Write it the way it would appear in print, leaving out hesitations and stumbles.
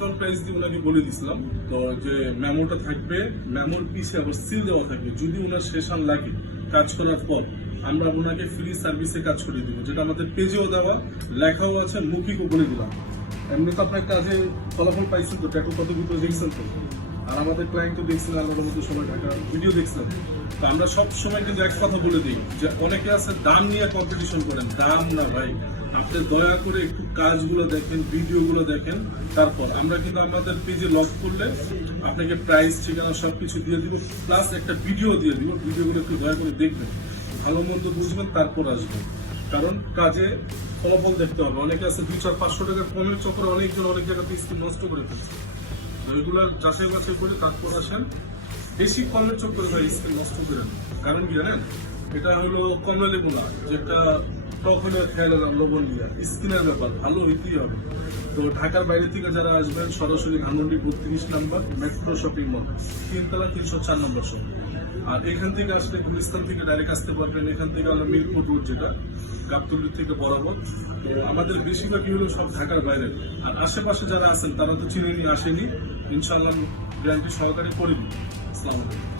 Discount price দিয়ে ওনাকে বলে দিছিলাম। তো যে মেমোটা থাকবে, মেমোর পিছে আবার সিল দেওয়া থাকবে, যদি ওনার সেশন লাগে কাজ করার পর আমরা ওনাকে ফ্রি সার্ভিসে কাজ করে দিব, যেটা আমাদের পেজেও দেওয়া, লেখাও আছে, মুখিকও বলে দিলাম। এমনি তো আপনার কাজে ফলাফল পাইছেন তো, ট্যাটু কত ভিতরে দেখছেন তো, আর আমাদের ক্লায়েন্ট তো দেখছেন, আল্লাহর মতো সময় ঢাকা ভিডিও দেখছেন। তো আমরা সব সময় কিন্তু এক কথা বলে দিই যে অনেকে আছে দাম নিয়ে কম্পিটিশন করেন, দাম না ভাই, আপনি দয়া করে একটু কাজগুলো দেখেন, ভিডিওগুলো দেখেন। তারপর আমরা কিন্তু আমাদের পেজে লগ করলে আপনাকে প্রাইস, ঠিকানা সবকিছু দিয়ে দিব, প্লাস একটা ভিডিও দিয়ে দিব, ভিডিওগুলো একটু দয়া করে দেখবেন, ভালো মন্দ বুঝবেন, তারপর আসবেন। কারণ কাজে ফলাফল দেখতে হবে। অনেকে আছে 200-500 টাকার কমের চক্করে অনেকজন অনেক জায়গাতে স্কিন নষ্ট করে ফেলছে। রেগুলার যাচাই বাছাই করে তারপর আসেন। বেশি কমের চক্করে ভাই স্কিন নষ্ট করেন। কারণ কি জানেন, এটা হলো কমলা লেবু না, যেটা টক হলে খেয়াল লবণ দিয়ে, স্কিনের ব্যাপার, ভালো হইতেই হবে। তো ঢাকার বাইরে থেকে যারা আসবেন সরাসরি ধানমন্ডি 32 নম্বর মেট্রো শপিং মল, 3তলা 304 নম্বর শপ। আর এখান থেকে আসলে গুলিস্তান থেকে ডাইরেক্ট আসতে পারবেন। এখান থেকে হলো মিরপুর রোড, যেটা গাবতলী থেকে বরাবর। তো আমাদের বেশিরভাগই হলো সব ঢাকার বাইরে। আর আশেপাশে যারা আছেন তারা তো চিনে আসেনি, ইনশাআল্লাহ গ্যারান্টি সহকারে করে দিন। আসসালামু আলাইকুম।